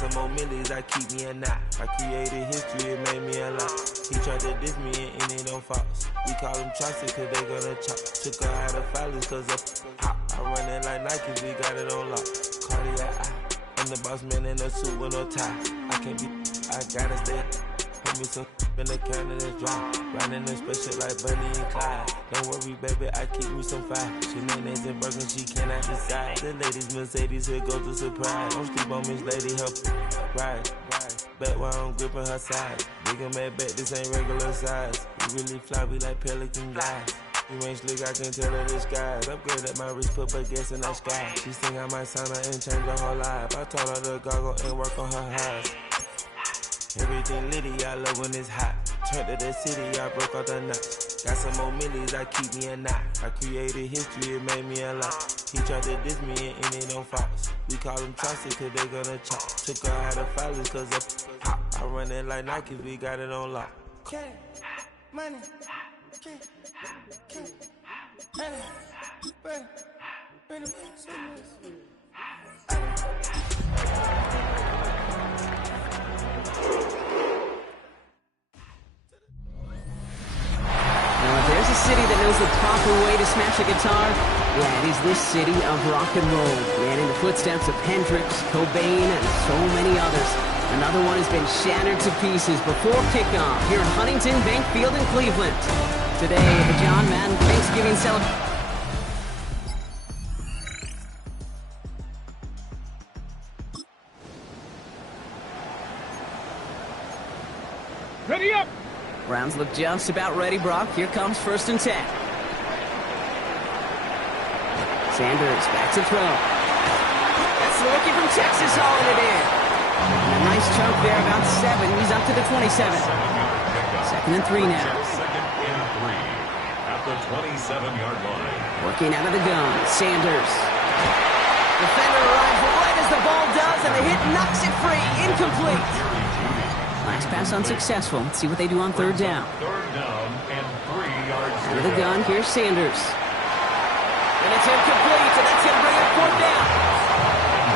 some more millies, I keep me a knot. I created history, it made me a lot. He tried to diss me and it don't false. We call them chopsticks cause they gonna chop. Took her out of filers cause of pop. I run it like Nike, we got it on lock. Cardiac eye. I'm the boss man in a suit with no tie. I can't be, I gotta stay. Put me some in the can that's dry. Riding the special like Bunny and Clyde. Don't worry, baby, I keep me some fire. She names and Birkin, she cannot decide. The ladies Mercedes, here goes the surprise. Don't sleep on Miss Lady, help right. Bet while I'm gripping her side. Big and mad bet, this ain't regular size. We really fly, we like Pelican guys. You ain't slick, I can tell her the skies. Upgrade at my wrist, put baguettes in the sky. She think I might sign her and change her whole life. I told her to goggle and work on her highs. Everything litty, I love when it's hot. Turned to the city, I broke out the nuts. Got some more millies, I keep me a knot. I created history, it made me a lot. He tried to diss me and it don't false. We call them chopsticks cause they gonna chop. Took her out of filers cause of pop. I run it like Nike, we got it on lock. Okay, money. Now, if there's a city that knows the proper way to smash a guitar, yeah, it is this city of rock and roll. Man, in the footsteps of Hendrix, Cobain, and so many others. Another one has been shattered to pieces before kickoff here at Huntington Bank Field in Cleveland. Today, the John Madden Thanksgiving celebration. Ready up! Browns look just about ready, Brock. Here comes 1st and 10. Sanders back to throw. That's the rookie from Texas hauling it in. And a nice chunk there, about 7. He's up to the 27. 2nd and 3 now. 2nd and 3 at the 27-yard line. Working out of the gun, Sanders. Defender arrives right as the ball does, and the hit knocks it free. Incomplete. Last pass unsuccessful. Let's see what they do on 3rd down. 3rd down and 3 yards. Out of the gun, here's Sanders. And it's incomplete, and that's going to bring up 4th down.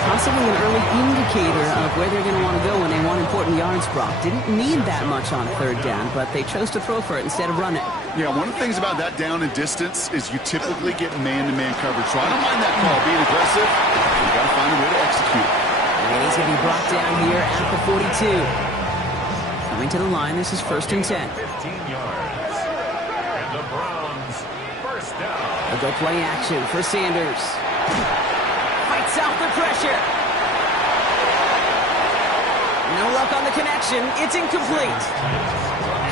Possibly an early indicator of where they're going to want to go when they want important yards, Brock. Didn't need that much on 3rd down, but they chose to throw for it instead of run it. Yeah, one of the things about that down and distance is you typically get man-to-man coverage. So I don't mind that call, being aggressive. You got to find a way to execute. And he's going to be brought down here at the 42. Coming to the line, this is 1st and 10. 15 yards. And the Browns, 1st down. A go play action for Sanders. Fights out the pressure. No luck on the connection. It's incomplete.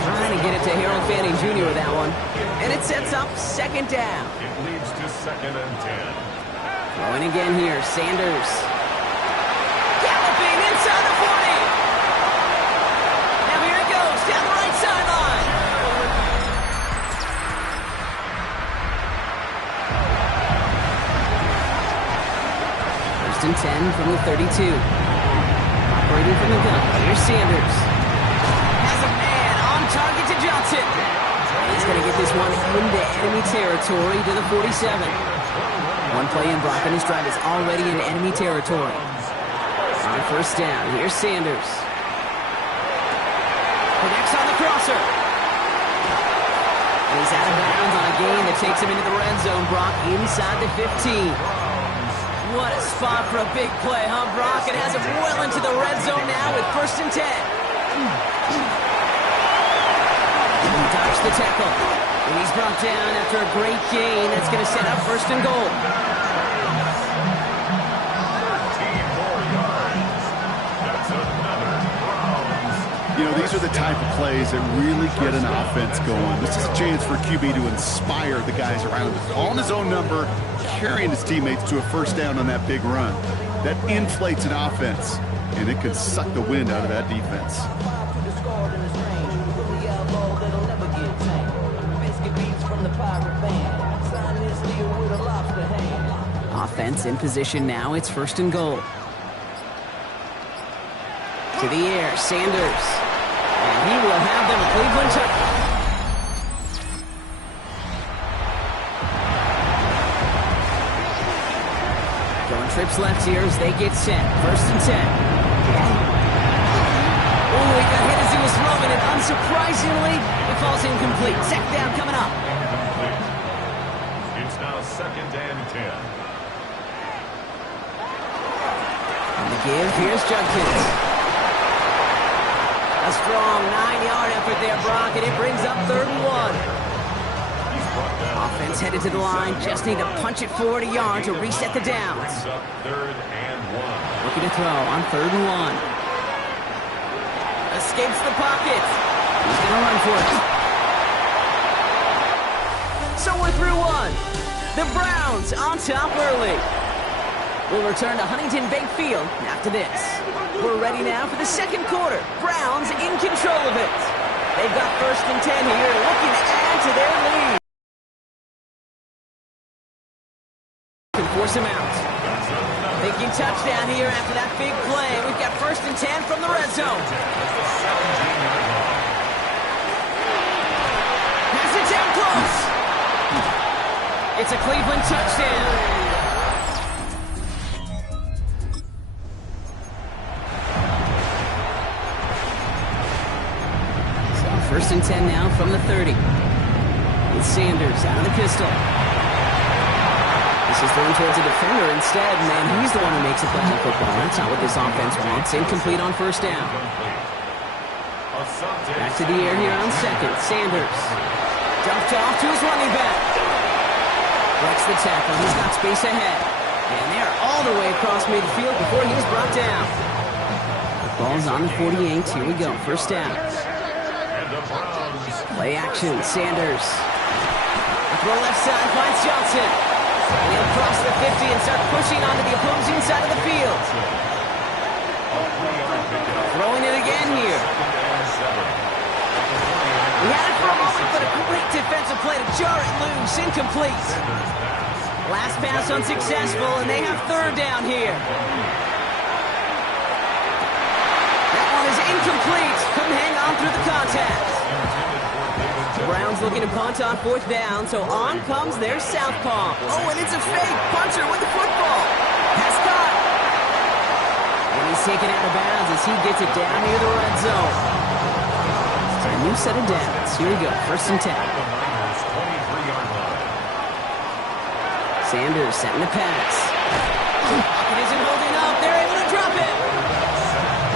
Trying to get it to Harold Fanning Jr. with that one. And it sets up 2nd down. It leads to 2nd and 10. Throwing again here, Sanders. Galloping inside the 40. Now here it goes, down the right sideline. First and 10 from the 32. Operating from the gun. Here's Sanders. Has a man on target to Johnson. He's going to get this one into enemy territory to the 47. One play in Brock, and his drive is already in enemy territory. On 1st down, here's Sanders. Connects on the crosser. And he's out of bounds on a gain that takes him into the red zone, Brock, inside the 15. What a spot for a big play, huh, Brock? It has him well into the red zone now with 1st and 10. He dodged the tackle. And he's brought down after a great gain. That's going to set up 1st and goal. 13 more yards. That's another Browns. You know, these are the type of plays that really get an offense going. This is a chance for QB to inspire the guys around him. Calling his own number, carrying his teammates to a 1st down on that big run. That inflates an offense, and it can suck the wind out of that defense. Offense in position now. It's 1st and goal. To the air, Sanders. And he will have them a Cleveland touchdown. Going trips left here as they get set. 1st and 10. he got hit as he was throwing it. Unsurprisingly, it falls incomplete. Second down coming up. It's now 2nd and 10. On the give, here's Judkins. A strong 9-yard effort there, Brock, and it brings up 3rd and 1. Offense headed to the line. Just need to punch it forward a yard to reset the downs. Up 3rd and 1. Looking to throw on 3rd and 1. Escapes the pocket. He's going to run for it. So we're through one. The Browns on top early. We'll return to Huntington Bank Field after this. We're ready now for the second quarter. Browns in control of it. They've got 1st and 10 here, looking to add to their lead. Can force him out. Thinking touchdown here after that big play. We've got 1st and 10 from the red zone. Has it down close. It's a Cleveland touchdown. So 1st and 10 now from the 30. It's Sanders out of the pistol. This is thrown towards a defender instead, man. He's the one who makes a play on football. That's not what this offense wants. Incomplete on 1st down. Back to the air here on 2nd. Sanders. Dumped off to his running back. Breaks the tackle. He's got space ahead. And they're all the way across midfield before he's brought down. The ball's on the 48. Here we go. 1st down. Play action. Sanders. Throw left side. Finds Johnson. And he'll cross the 50 and start pushing onto the opposing side of the field. Throwing it again here. He had it for a moment, but a great defensive play to jar it loose. Incomplete. Last pass unsuccessful, and they have 3rd down here. That one is incomplete. Couldn't hang on through the contact. The Browns looking to punt on 4th down, so on comes their southpaw. Oh, and it's a fake. Puncher with the football. Pass caught. And he's taken out of bounds as he gets it down near the red zone. So a new set of downs. Here we go. 1st and 10. Sanders setting the pass. It isn't holding up. They're able to drop it.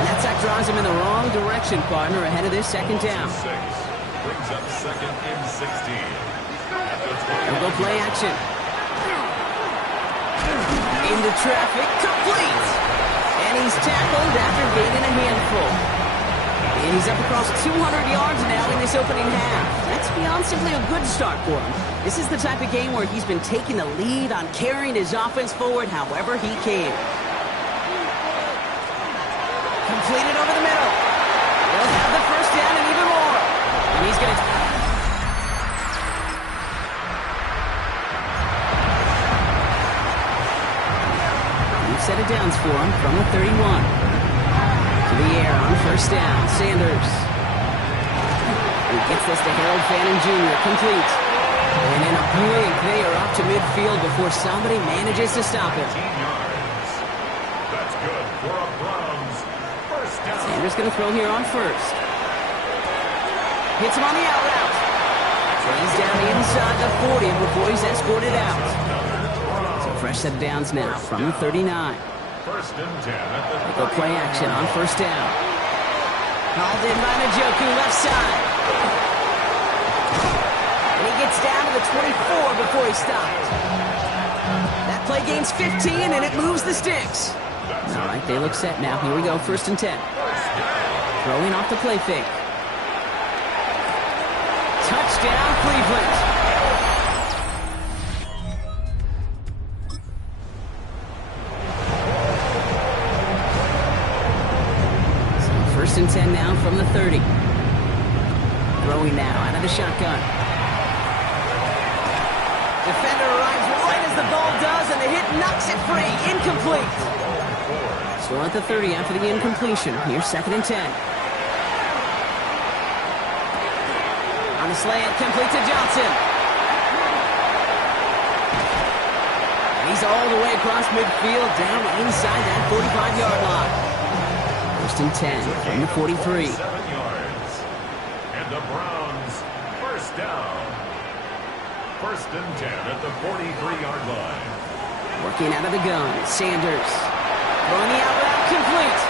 And that sack draws him in the wrong direction, partner, ahead of this 2nd down. Brings up 2nd and 16. We'll go play action. Into traffic, complete. And he's tackled after gaining a handful. And he's up across 200 yards now in this opening half. That's beyond simply a good start for him. This is the type of game where he's been taking the lead on carrying his offense forward however he can. Completed over the middle. They'll have the 1st down and even more. And he's going to... New set of downs for him from the 31. To the air on 1st down. Sanders. He gets this to Harold Fannin Jr. Complete. And in a blink, they are up to midfield before somebody manages to stop him. That's good for a Browns 1st down. Sanders going to throw here on 1st. Hits him on the out route. He's down inside the 40 before he's escorted out. So fresh set of downs now from the 39. 1st and 10 at the They go play action on 1st down. Called in by Njoku, left side. And he gets down to the 24 before he stopped. That play gains 15, and it moves the sticks. All right, they look set now. Here we go, 1st and 10. Throwing off the play fake. Touchdown, Cleveland. So 1st and 10 now from the 30. Throwing now out of the shotgun. Defender arrives right as the ball does, and the hit knocks it free. Incomplete. Still at the 30 after the incompletion. Here's 2nd and 10. On the slant, complete to Johnson. And he's all the way across midfield, down inside that 45-yard line. 1st and 10 from the 43. And the Browns, first down. First and 10 at the 43-yard line. Working out of the gun, Sanders. Throwing the out route complete.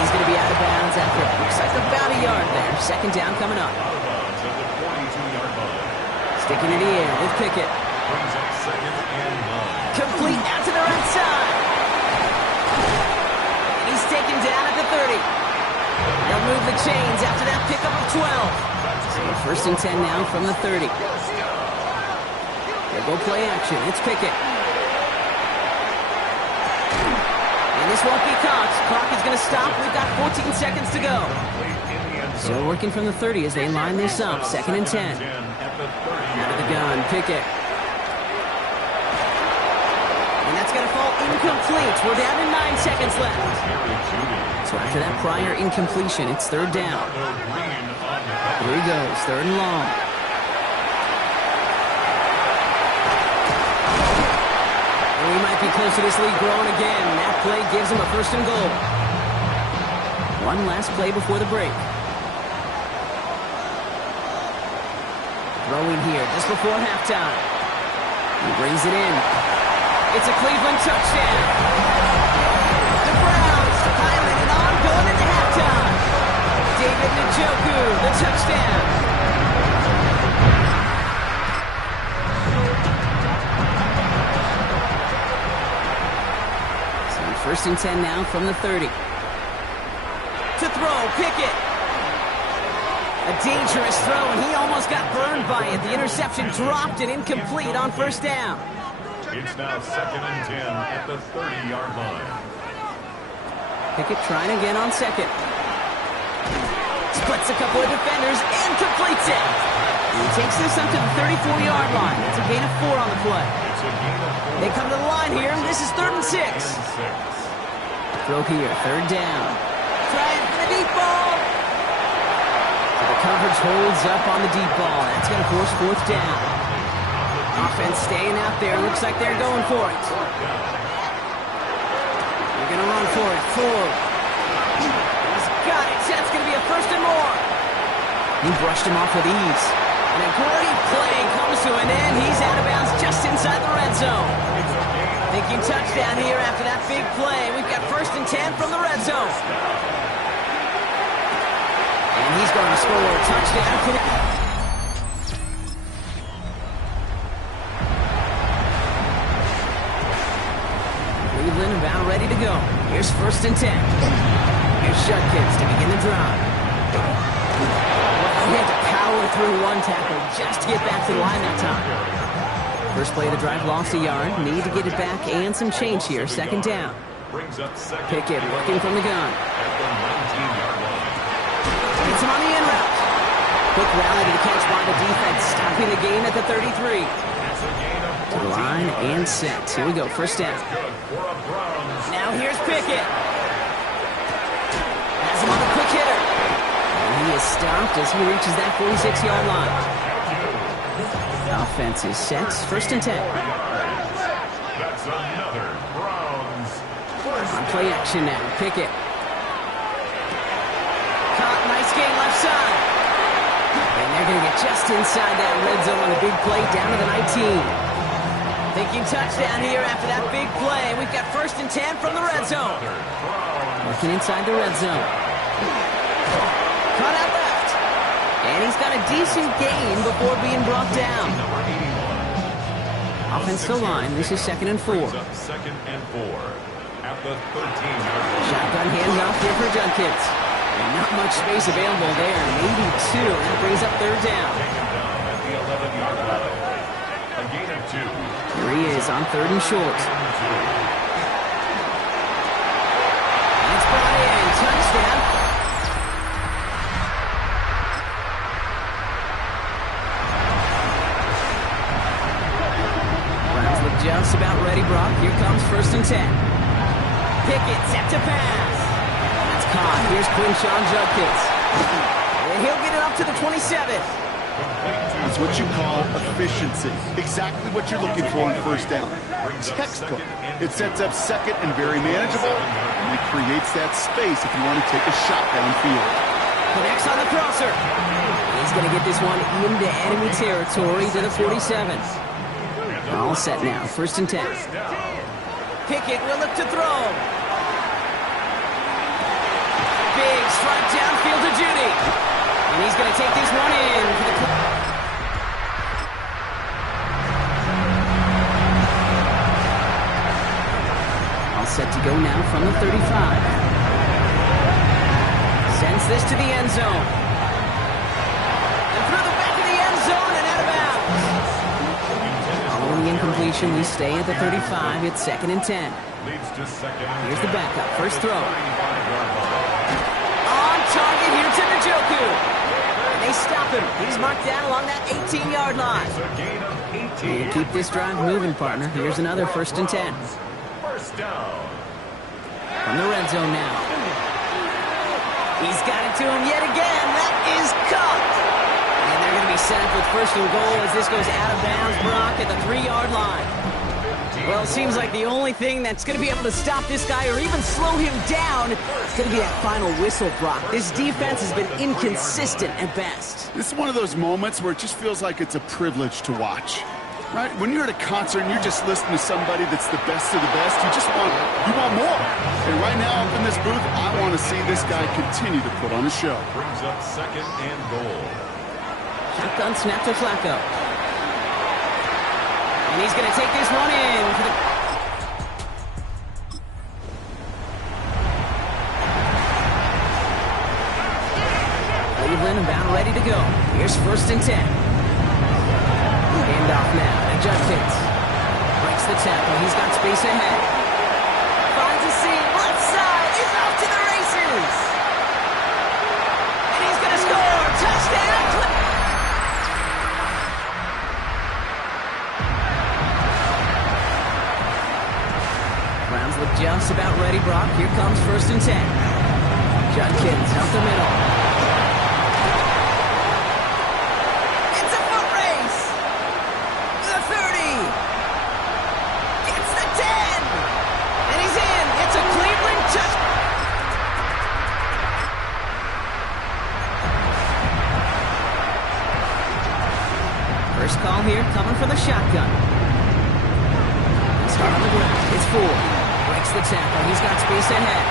He's going to be out of bounds after it looks like about a yard there. Second down coming up. Out of bounds at the 42-yard line. Sticking in the air with Pickett. Brings up second and 9. Complete out to the right side. And he's taken down at the 30. They'll move the chains after that pickup of 12. So first and 10 now from the 30. They'll go play action. It's Pickett. And this won't be caught. Clock is going to stop. We've got 14 seconds to go. Still working from the 30 as they line this up. Second and 10. Out of the gun, Pickett. And that's going to fall incomplete. We're down to 9 seconds left. So after that prior incompletion, it's third down. Here he goes, third and long. And we might be close to this lead growing again. That play gives him a first and goal. One last play before the break. Throwing here just before halftime. He brings it in. It's a Cleveland touchdown. The Browns piling it on, going into halftime. David Ggggggg, the touchdown. So first and 10 now from the 30. To throw, Pickett. A dangerous throw, and he almost got burned by it. The interception dropped and incomplete on first down. It's now second and 10 at the 30-yard line. Pickett trying again on second. Splits a couple of defenders and completes it. He takes this up to the 34-yard line. It's a gain of 4 on the play. It's a gain of 4. They come to the line here, and this is third and 6. Throw here, third down. Trying for the deep ball. So the coverage holds up on the deep ball. That's going to force fourth down. Offense staying out there. Looks like they're going for it. They're going to run for it. Ford. He's got it. That's going to be a first and more. He brushed him off with ease. And a great play comes to an end. He's out of bounds just inside the red zone. Thinking touchdown here after that big play. We've got first and 10 from the red zone. And he's going to score a touchdown. Cleveland about ready to go. Here's first and 10. Here's Judkins to begin the drive. He had to power through one tackle just to get back to the line that time. First play of the drive lost a yard. Need to get it back and some change here. Second down. Pickett working from the gun. Gets him on the in route. Quick rally to the catch by the defense. Stopping the game at the 33. To the line and set. Here we go. First down. Now here's Pickett. Has him on the quick hitter. And he is stopped as he reaches that 46-yard line. Offense is set. First and 10. That's another Browns. On play action now. Pickett. Caught. Nice gain left side. And they're going to get just inside that red zone on a big play down to the 19. Thinking touchdown here after that big play. We've got first and 10 from the red zone. Working inside the red zone. Caught out left. And he's got a decent gain before being brought down. Offensive line. This is second and 4. Second and 4 at the 13-yard line. Shotgun handoff here for Judkins. And not much space available there. Maybe 2. That brings up third down. Taken down at the 11-yard line. A gain of 2. Here he is on third and short. And it's brought in. Touchdown. Browns look just about ready, Brock. Here comes first and 10. Pickett set to pass. That's caught. Here's Quinshawn Judkins. And he'll get it up to the 27. It's what you call efficiency. Exactly what you're looking for in first down. Textbook. It sets up second and very manageable, and it creates that space if you want to take a shot downfield. Connects on the crosser. He's going to get this one into enemy territory to the 47. All set now, 1st and 10. Pickett will look to throw. Big strike downfield to Judy. And he's going to take this one in for the... All set to go now from the 35. Sends this to the end zone. And through the back of the end zone and out of bounds. Following the incompletion, we stay at the 35. It's 2nd and 10. Here's the backup. First throw. On target here to Ggggggg. And they stop him. He's marked down along that 18-yard line. And keep this drive moving, partner. Here's another 1st and 10. From the red zone now. He's got it to him yet again. That is caught. And they're going to be set up with 1st and goal as this goes out of bounds, Brock, at the 3-yard line. Well, it seems like the only thing that's going to be able to stop this guy or even slow him down is going to be that final whistle, Brock. This defense has been inconsistent at best. This is one of those moments where it just feels like it's a privilege to watch. Right? When you're at a concert and you're just listening to somebody that's the best of the best, you want more. And right now up in this booth, I want to see this guy continue to put on a show. Brings up 2nd and goal. Shotgun snap to Flacco. And he's going to take this one in for the... Cleveland about ready to go. Here's 1st and 10. Handoff now to Judkins. Breaks the tackle. He's got space ahead. Finds a seam. Left side. He's off to the races. And he's going to score. Touchdown. Browns look just about ready, Brock. Here comes 1st and 10. Judkins up the middle. Call here, coming for the shotgun. Start on the ground. It's Ford. Breaks the tackle. He's got space ahead.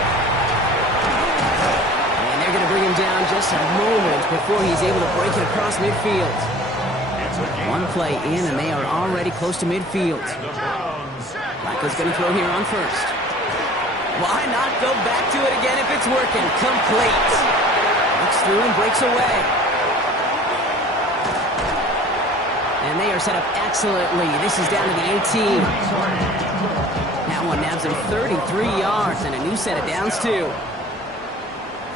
And they're going to bring him down just a moment before he's able to break it across midfield. One play in, and they are already close to midfield. Flacco's going to throw here on 1st. Why not go back to it again if it's working? Complete. Looks through and breaks away. And they are set up excellently. This is down to the 18. That one nabs him 33 yards and a new set of downs, too.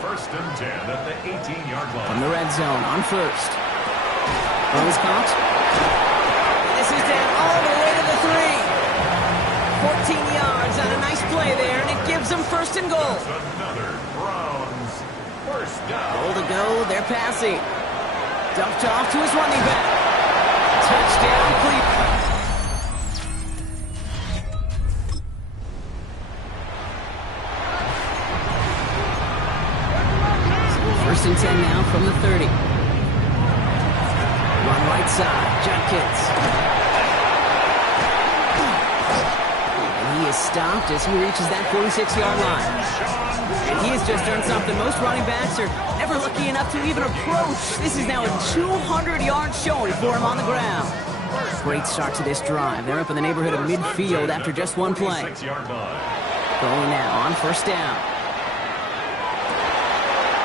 1st and 10 at the 18-yard line. From the red zone on 1st. Throws caught. And this is down all the way to the 3. 14 yards on a nice play there, and it gives them 1st and goal. Another Browns 1st down. Goal to go. They're passing. Dumped off to his running back. Touchdown, Cleveland. 1st and 10 now from the 30. Run right side, Judkins. And he is stopped as he reaches that 46-yard line. And he has just done something most running backs are never lucky enough to even approach. This is now a 200-yard showing for him on the ground. Great start to this drive. They're up in the neighborhood of midfield after just one play. Going now on 1st down.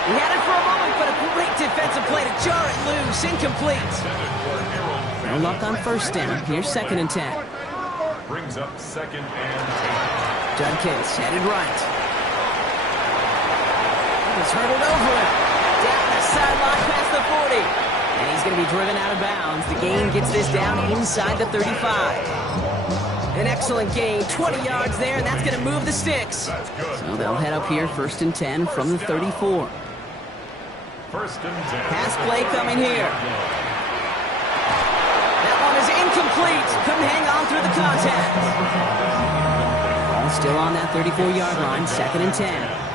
He had it for a moment, but a great defensive play to jar it loose. Incomplete. No luck on 1st down. Here's 2nd and 10. Brings up 2nd and 10. Judkins headed right. He's hurdled over it. Down the sideline past the 40. And he's going to be driven out of bounds. The gain gets this down inside the 35. An excellent gain. 20 yards there, and that's going to move the sticks. So they'll head up here 1st and 10 from the 34. 1st and 10. Pass play coming here. That one is incomplete. Couldn't hang on through the contact. Ball still on that 34-yard line. 2nd and 10.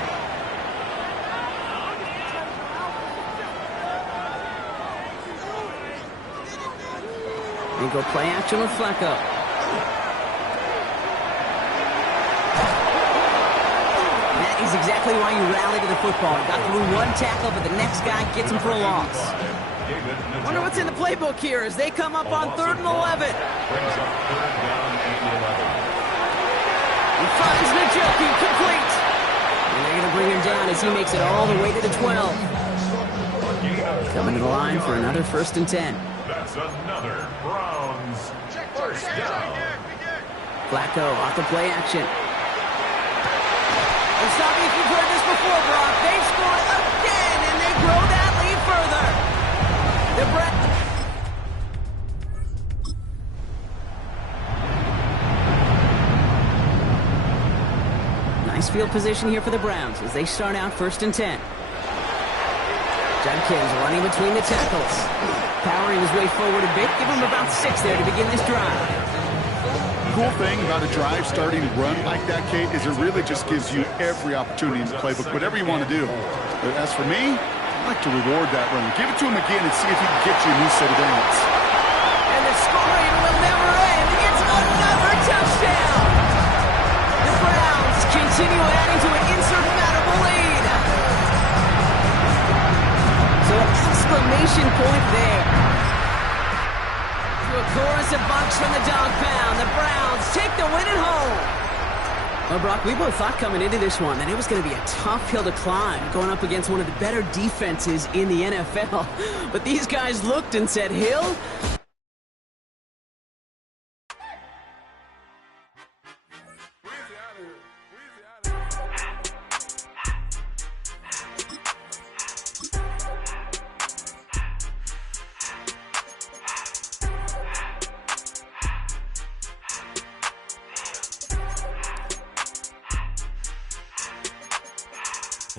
They go play action with Flacco. That is exactly why you rally to the football. Got through one tackle, but the next guy gets him for a loss. Wonder what's in the playbook here as they come up on 3rd and 11. Brings up 3rd down and 11. He finds Ggggggggg complete. And they're going to bring him down as he makes it all the way to the 12. Coming to the line for another 1st and 10. That's another Browns 1st down. Flacco off the play action. And stop me if you've heard this before, Brock. They've scored again, and they grow that lead further. The Nice field position here for the Browns as they start out 1st and 10. Judkins running between the tackles. Powering his way forward a bit. Give him about 6 there to begin this drive. Cool thing about a drive starting run like that, Kate, is it really just gives you every opportunity in the playbook, whatever you want to do. But as for me, I like to reward that run. Give it to him again and see if he can get you a new set of downs. And the scoring will never end. It's another touchdown. The Browns continue adding to an insurmountable lead. So an exclamation point there. To a chorus of bucks from the dog pound, the Browns take the win at home. Well, Brock, we both thought coming into this one that it was going to be a tough hill to climb, going up against one of the better defenses in the NFL. But these guys looked and said, Hill?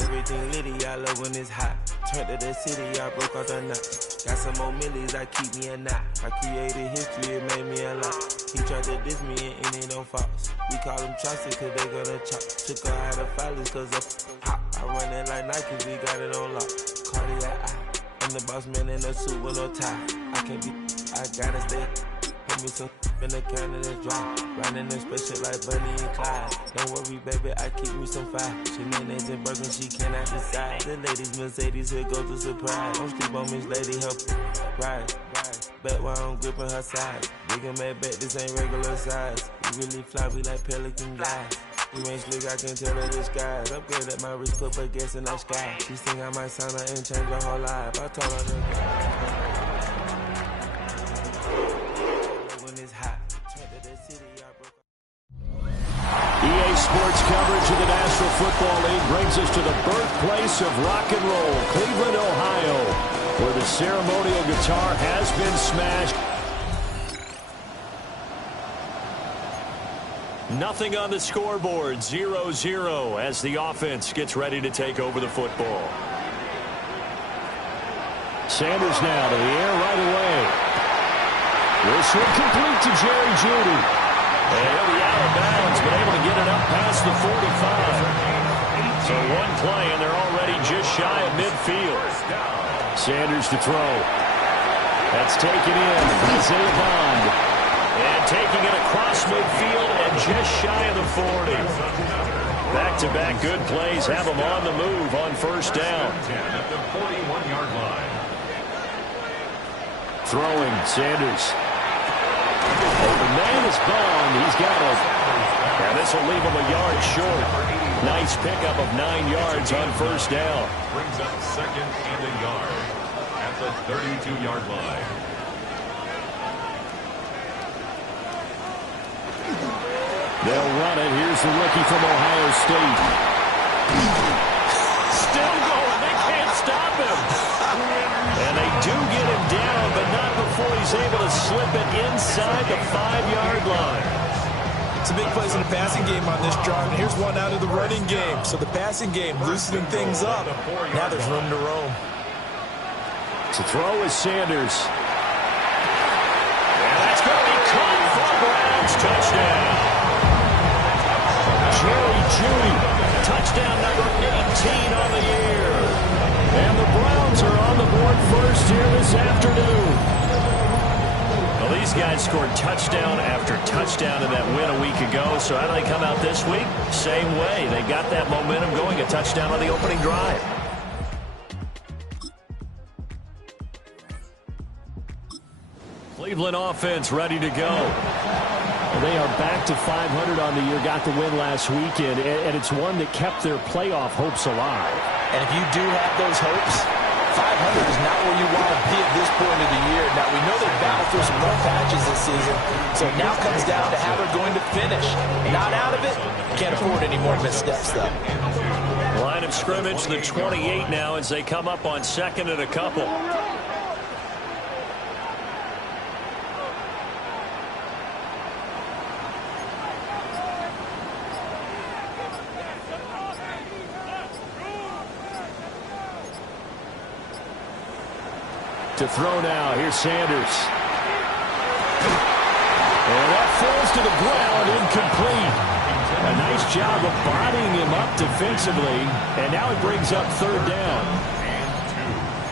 Everything litty, I love when it's hot. Turned to the city, I broke out the knot. Got some more millies that keep me a knot. I created history, it made me a lot. He tried to diss me and it don't false. We call them chopsticks cause they gonna chop. Took her out of filers cause of hot. I run it like Nike, we got it on lock. Cardiac eye. I'm the boss man in a suit with no tie. I can't be, I gotta stay. Put me some in the can of this dry. Riding in special like Bunny and Clyde. Don't worry, baby, I keep me some fire. Shenanigans and Birkin, she cannot decide. The ladies Mercedes, here goes the surprise. Don't sleep on Miss Lady, help ride. Bet while I'm gripping her side. Big and mad bet, this ain't regular size. We really fly, we like pelican guys. You ain't slick, I can tell her disguise. Upgrade at my wrist, put her gas in the sky. She think I might sign her and change her whole life. I told her to EA Sports coverage of the National Football League brings us to the birthplace of rock and roll, Cleveland, Ohio, where the ceremonial guitar has been smashed. Nothing on the scoreboard, 0-0 as the offense gets ready to take over the football. Sanders now to the air right away. This one complete to Jerry Jeudy. And he'll be out of bounds, but able to get it up past the 45. So one play, and they're already just shy of midfield. Sanders to throw. That's taken in. Isaiah Bond. And taking it across midfield and just shy of the 40. Back-to-back good plays have them on the move on first down. At the 41-yard line. Throwing, Sanders. The man is Bond. He's got it. And this will leave him a yard short. Nice pickup of 9 yards on first down. Brings up 2nd and a yard at the 32-yard line. They'll run it. Here's the rookie from Ohio State. Still going. They can't stop him. And they do get him down, but not before he's able to slip it inside the 5-yard line. Some big plays in the passing game on this drive. And here's one out of the running game. So the passing game loosening things up. Now there's room to roam. To throw is Sanders. And that's going to be caught for Browns. Touchdown. Jerry Jeudy, touchdown number 18 on the year. And the Browns are on the board first here this afternoon. Well, These guys scored touchdown after touchdown in that win a week ago. So how do they come out this week? Same way. They got that momentum going, a touchdown on the opening drive. Cleveland offense ready to go. They are back to 500 on the year, got the win last weekend, and it's one that kept their playoff hopes alive. And if you do have those hopes, 500 is not where you want to be at this point of the year. Now, we know they've battled through some rough patches this season, so it now comes down to how they're going to finish. Not out of it, can't afford any more missteps, though. Line of scrimmage, the 28 now as they come up on second and a couple. To throw now. Here's Sanders. And that falls to the ground, incomplete. A nice job of bodying him up defensively. And now it brings up third down.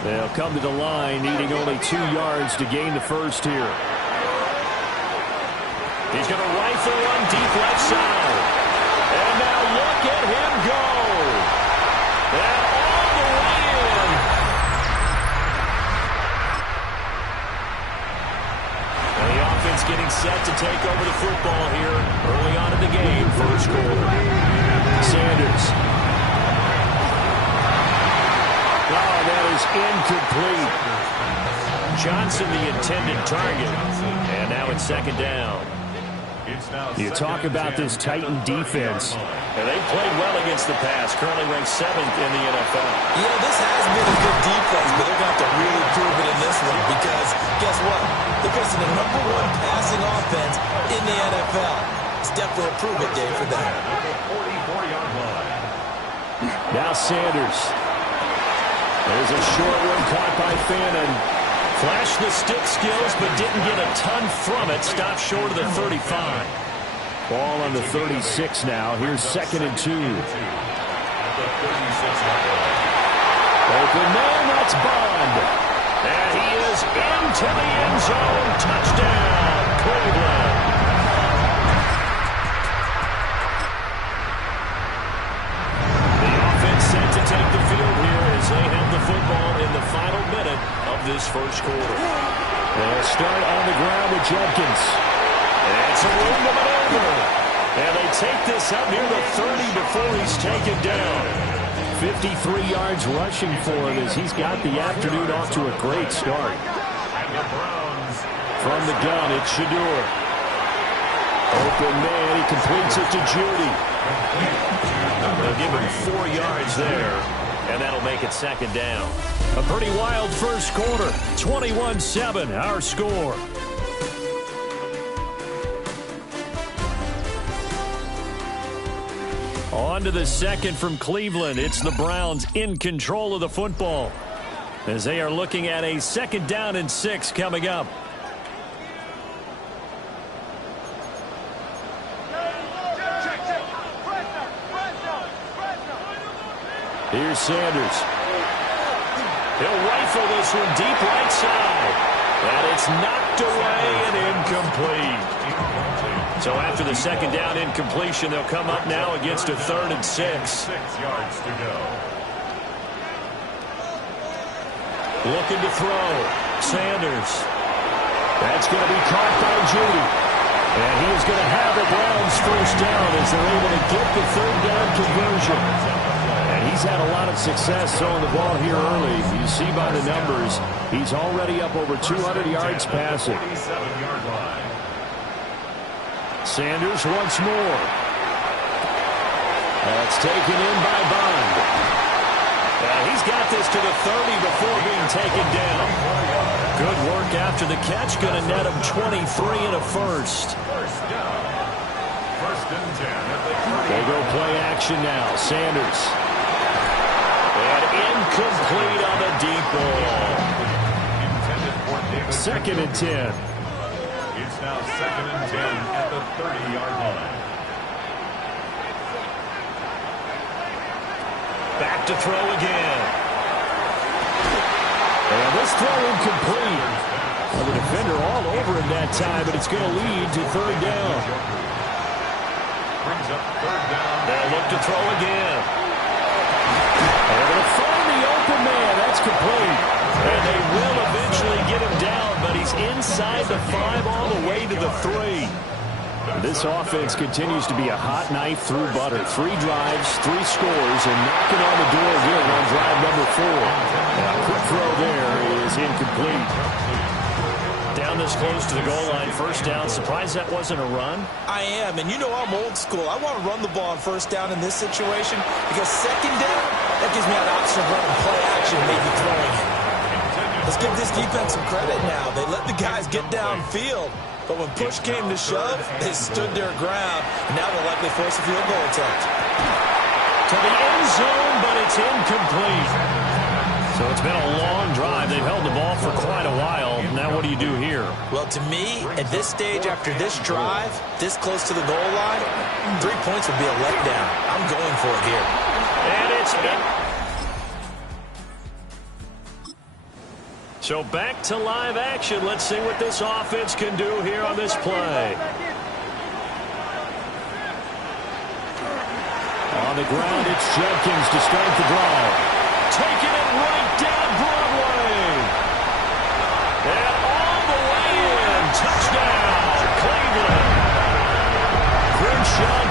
They'll come to the line, needing only 2 yards to gain the first here. He's going to rifle one deep left side. And now look at him go. And all the way in. Offense getting set to take over the football here early on in the game, first quarter. Sanders. Oh, that is incomplete. Johnson the intended target. And now it's second down. You talk about this Titan defense. And they played well against the pass, currently ranked 7th in the NFL. Yeah, this has been a good defense, but they're going to have to really prove it in this one because guess what? They're facing the #1 passing offense in the NFL. It's definitely a prove-it day for them. Now Sanders. There's a short one caught by Fannin. Flashed the stick skills, but didn't get a ton from it. Stopped short of the 35. Ball on the 36 now. Here's second and 2. Open man, that's Bond. And he is into the end zone. Touchdown, Cleveland. The offense set to take the field here as they have the football in the final minute of this first quarter. They'll start on the ground with Judkins. And some room to maneuver. And they take this up near the 30 before he's taken down. 53 yards rushing for him as he's got the afternoon off to a great start. From the gun, it's Shador. Open man, he completes it to Judy. They'll give him 4 yards there, and that'll make it second down. A pretty wild first quarter. 21-7, our score. On to the second from Cleveland. It's the Browns in control of the football as they are looking at a second down and 6 coming up. Here's Sanders. He'll rifle this one deep right side. And it's knocked away and incomplete. So after the second down incompletion, they'll come up now against a 3rd and 6. 6 yards to go. Looking to throw. Sanders. That's going to be caught by Judy. And he is going to have the Browns first down as they're able to get the 3rd down conversion. And he's had a lot of success throwing the ball here early. You see by the numbers, he's already up over 200 yards passing. Sanders once more. That's taken in by Bond. He's got this to the 30 before being taken down. Good work after the catch. Going to net him 23 and a first. They go play action now. Sanders. And incomplete on the deep ball. 2nd and 10. It's now 2nd and 10 at the 30-yard line. Back to throw again. And this throw incomplete. Well, the defender all over him that time, but it's going to lead to third down. Brings up third down. They'll look to throw again. They're going to find the open man. That's complete. And they will eventually get him down, but he's inside the 5 all the way to the 3. This offense continues to be a hot knife through butter. 3 drives, 3 scores, and knocking on the door again on drive number 4. Now, quick throw there is incomplete. Down this close to the goal line, first down. Surprised that wasn't a run? I am, and you know I'm old school. I want to run the ball on first down in this situation because second down, that gives me an option of running play action, maybe throwing it. Let's give this defense some credit now. They let the guys get downfield, but when push came to shove, they stood their ground, and now they'll likely force a field goal attempt. To the end zone, but it's incomplete. So it's been a long drive. They've held the ball for quite a while. Now what do you do here? Well, to me, at this stage, after this drive, this close to the goal line, 3 points would be a letdown. I'm going for it here. And it's in. So back to live action. Let's see what this offense can do here on this play. On the ground, it's Judkins to start the drive. Taking it right down Broadway. And all the way in. Touchdown, Cleveland. Crenshaw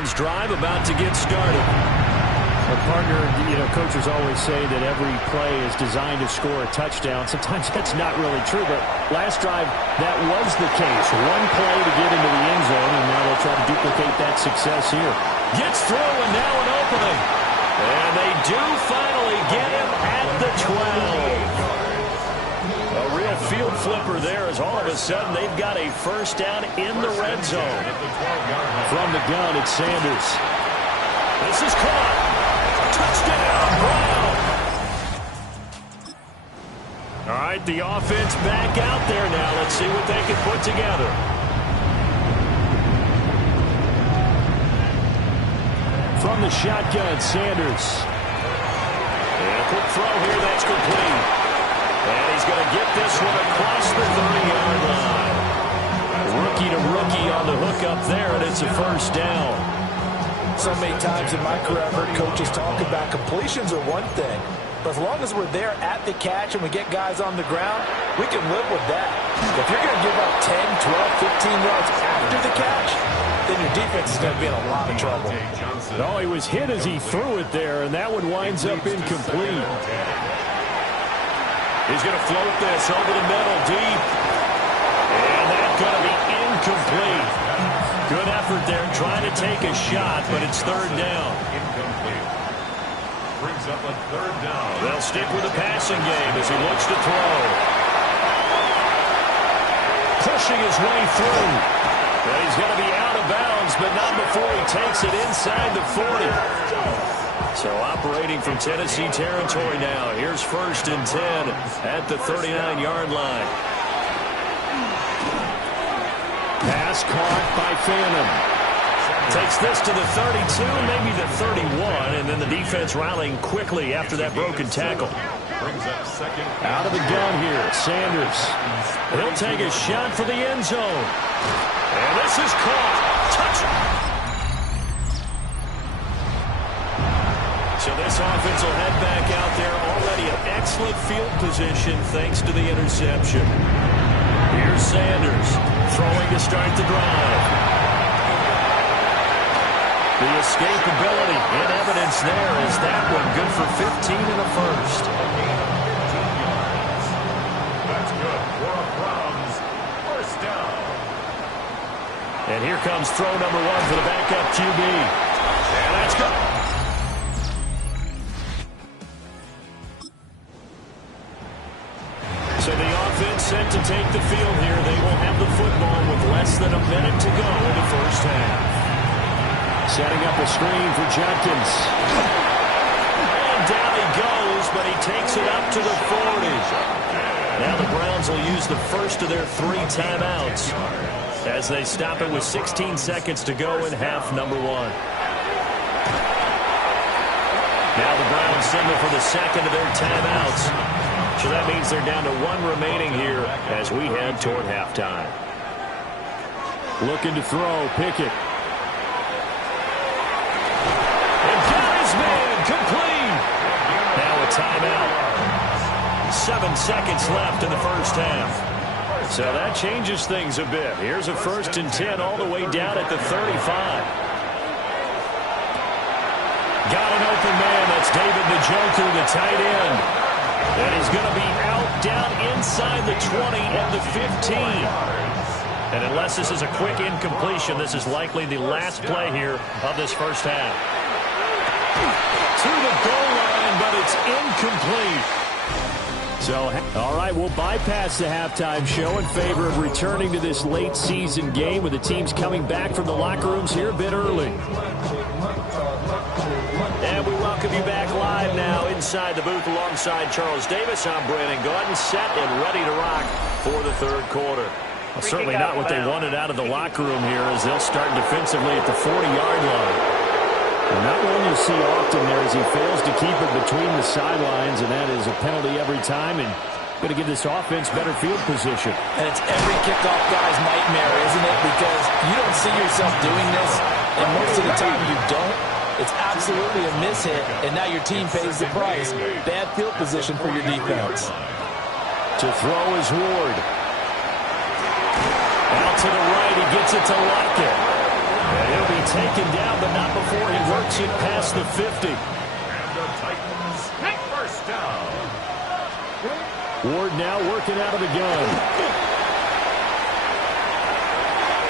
Browns drive about to get started. Partner, coaches always say that every play is designed to score a touchdown. Sometimes that's not really true, but last drive, that was the case. One play to get into the end zone, and now they'll try to duplicate that success here. Gets through, and now an opening. And they do finally get him at the 12. A real field flipper there as all of a sudden they've got a first down in the red zone. From the gun, it's Sanders. This is caught. Touchdown, Brown. All right, the offense back out there now. Let's see what they can put together. From the shotgun, Sanders. And a quick throw here, that's complete. And he's going to get this one across the 30-yard line. Rookie to rookie on the hook up there, and it's a first down. So many times in my career I've heard coaches talk about completions are one thing, but as long as we're there at the catch and we get guys on the ground, we can live with that. If you're going to give up 10, 12, 15 yards after the catch, then your defense is going to be in a lot of trouble. No, he was hit as he threw it there, and that one winds up incomplete. He's going to float this over the middle deep. And that's going to be incomplete. Good effort there, trying to take a shot, but it's third down. Incomplete. Brings up a third down. They'll stick with the passing game as he looks to throw. Pushing his way through. And he's going to be out of bounds, but not before he takes it inside the 40. So operating from Tennessee territory now. Here's first and 10 at the 39-yard line. Pass caught by Phantom. Takes this to the 32, maybe the 31, and then the defense rallying quickly after that broken tackle. Brings up second. Out of the gun here, Sanders. He'll take a shot for the end zone. And this is caught. Touchdown. So this offense will head back out there. Already an excellent field position thanks to the interception. Here's Sanders throwing to start the drive. The escapability in evidence there is that one good for 15 in the first. That's good for a Browns first down. And here comes throw number 1 for the backup QB. And that's good. So the offense set to take the field here. They will have the football with less than a minute to go in the first half. Setting up a screen for Judkins. And down he goes, but he takes it up to the 40. Now the Browns will use the first of their 3 timeouts as they stop it with 16 seconds to go in half number 1. Browns signal for the second of their timeouts. So that means they're down to 1 remaining here as we head toward halftime. Looking to throw, Pickett. And got his man, complete. Now a timeout. 7 seconds left in the first half. So that changes things a bit. Here's a 1st and 10 all the way down at the 35. Got an open man. That's David Njoku, the tight end. And he's going to be out down inside the 20 and the 15. And unless this is a quick incompletion, this is likely the last play here of this first half. To the goal line, but it's incomplete. So, all right, we'll bypass the halftime show in favor of returning to this late season game with the teams coming back from the locker rooms here a bit early. And we welcome you back live now inside the booth alongside Charles Davis. I'm Brandon Gordon, set and ready to rock for the third quarter. Well, certainly not what they wanted out of the locker room here as they'll start defensively at the 40-yard line. And not one you see often there as he fails to keep it between the sidelines, and that is a penalty every time, and going to give this offense better field position. And it's every kickoff guy's nightmare, isn't it? Because you don't see yourself doing this, and most of the time you don't. It's absolutely a mishit, and now your team pays the price. Bad field position for your defense. To throw is Ward. Out to the right, he gets it to Lockett. And he'll be taken down, but not before he works it past the 50. And the Titans, first down. Ward now working out of the gun.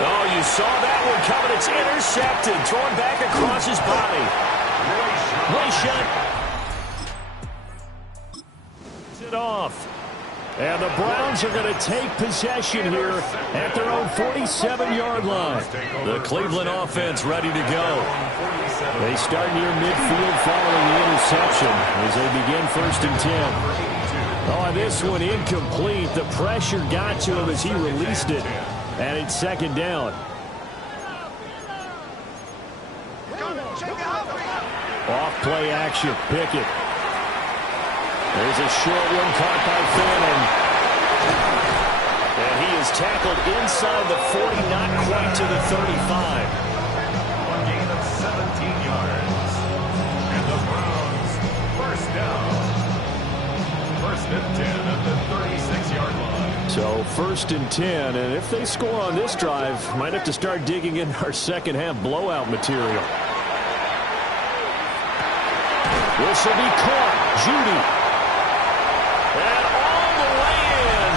Oh, you saw that one coming. It's intercepted. Thrown back across his body. Rayshot. It off. And the Browns are going to take possession here at their own 47-yard line. The Cleveland offense ready to go. They start near midfield following the interception as they begin 1st and 10. Oh, this one incomplete. The pressure got to him as he released it. And it's 2nd down. Off play action. Pickett. There's a short one caught by Fannin. And he is tackled inside the 40, not quite to the 35. One gain of 17 yards. And the Browns, first down. 1st and 10 at the 36-yard line. So 1st and 10, and if they score on this drive, might have to start digging in our second half blowout material. This will be caught. Judy. And all the way in.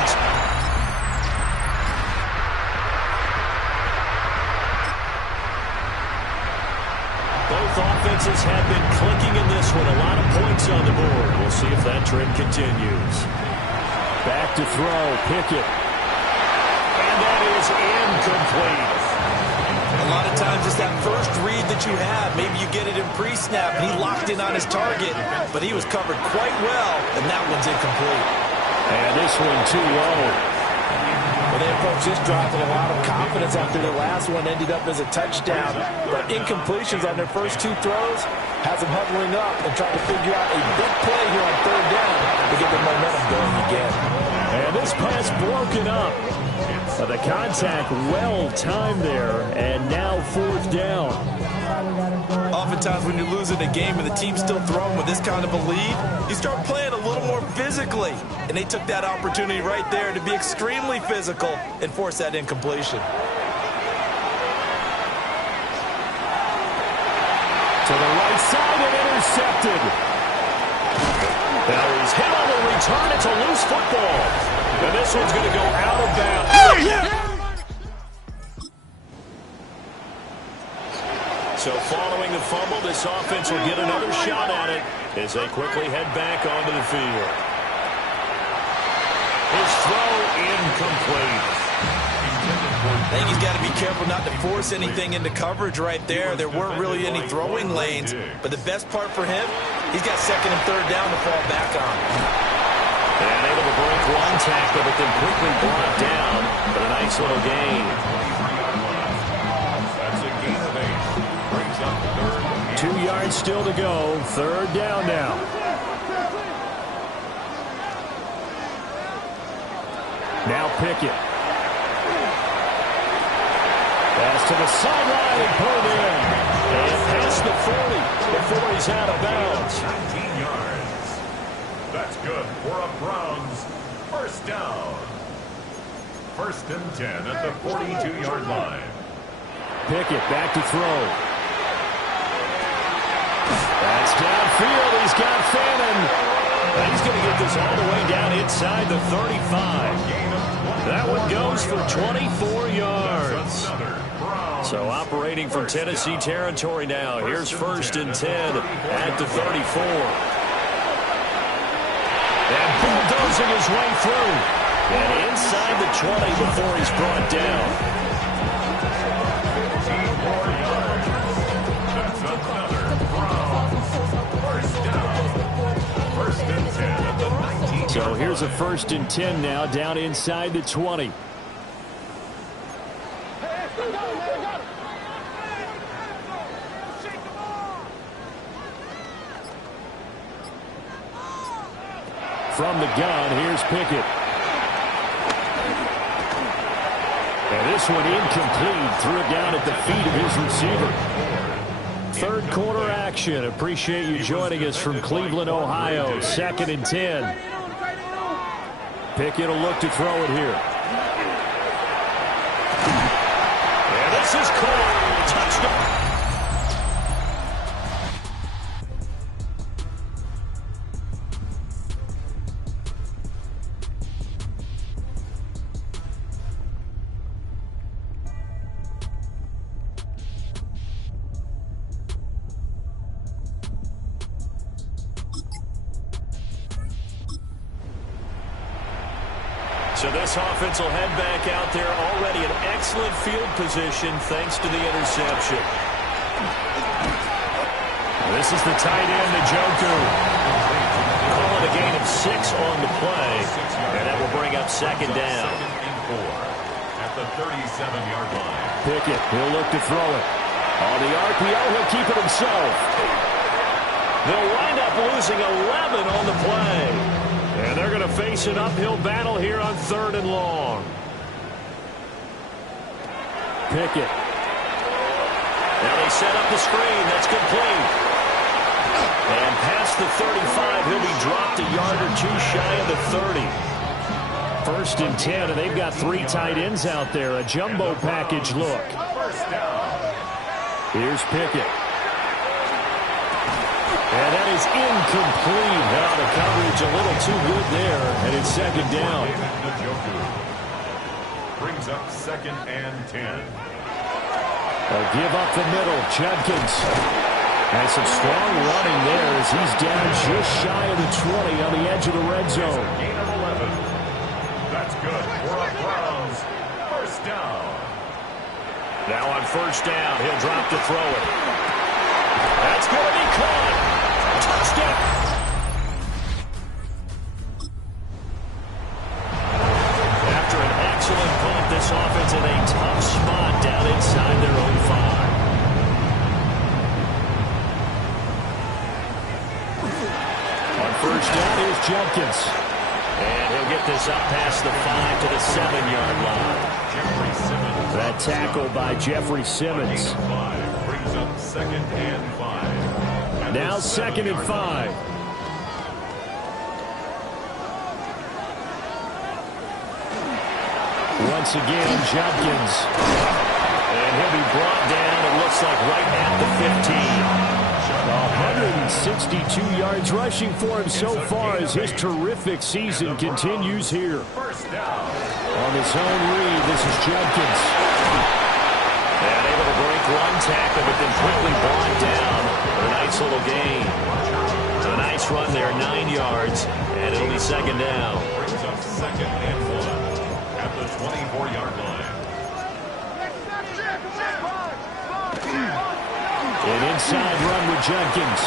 Both offenses have been clicking in this one. A lot of points on the board. We'll see if that trend continues. Back to throw. Pickett. And that is incomplete. A lot of times it's that first read that you have. Maybe you get it in pre-snap, and he locked in on his target, but he was covered quite well, and that one's incomplete. And this one too low. Well, they approached this drive with a lot of confidence after the last one ended up as a touchdown. But incompletions on their first 2 throws has them huddling up and trying to figure out a big play here on 3rd down to get the momentum going again. And this pass broken up. The contact well timed there, and now 4th down. Oftentimes when you're losing a game and the team's still throwing with this kind of a lead, you start playing a little more physically. And they took that opportunity right there to be extremely physical and force that incompletion. To the right side and intercepted. Now he's hit on the return. It's a loose football. And this one's going to go out of bounds. So following the fumble, this offense will get another shot at it as they quickly head back onto the field. His throw incomplete. I think he's got to be careful not to force anything into coverage right there. There weren't really any throwing lanes. But the best part for him, he's got 2nd and 3rd down to fall back on. And able to break one tackle, but then quickly brought down. But a nice little gain. That's a gain of 8. Brings up 3rd and 2 yards still to go. 3rd down now. Now Pickett. Pass to the sideline and pulled in. And past the 40 before he's out of bounds. 19 yards. That's good for a Browns 1st down. 1st and 10 at the 42-yard line. Pickett back to throw. That's downfield. He's got Fannin. And he's going to get this all the way down inside the 35. That one goes for 24 yards. So operating from Tennessee territory now. Here's 1st and 10 at the 34. And bulldozing his way through. And inside the 20 before he's brought down. So here's a 1st and 10 now, down inside the 20. From the gun, here's Pickett. And this one incomplete. Threw it down at the feet of his receiver. 3rd quarter action. Appreciate you joining us from Cleveland, Ohio. 2nd and 10. Pickett will look to throw it here. And this is caught. Touchdown. So this offense will head back out there already in excellent field position thanks to the interception. This is the tight end, Ggggggggggggg. Call it a gain of 6 on the play, and that will bring up 2nd down. 2nd and 4 at the 37-yard line. Pickett, he'll look to throw it. On the RPO, he'll keep it himself. They'll wind up losing 11 on the play. And they're going to face an uphill battle here on 3rd and long. Pickett. Now they set up the screen. That's complete. And past the 35, he'll be dropped a yard or 2 shy of the 30. 1st and 10, and they've got 3 tight ends out there. A jumbo package look. Here's Pickett. And that is incomplete. Now the coverage a little too good there, and it's 2nd down. Brings up 2nd and 10. They'll give up the middle. Judkins has some strong running there as he's down just shy of the 20 on the edge of the red zone. Gain of 11. That's good for a Browns 1st down. Now on 1st down, he'll drop to throw it. That's going to be caught. Touchdown. After an excellent punt, this offense in a tough spot down inside their own 5. On 1st down, here's Judkins. And he'll get this up past the 5 to the 7-yard line. That tackle by Jeffrey Simmons. Brings up 2nd and 5. Now 2nd and 5. Once again, Judkins. And he'll be brought down, it looks like, right at the 15. 162 yards rushing for him so far as his terrific season continues here. On his own read, this is Judkins. And able to break 1 tackle, but then quickly brought down. A nice little gain. A nice run there, 9 yards, and it'll be 2nd down. Brings up 2nd and 1 at the 24-yard line. An inside run with Judkins.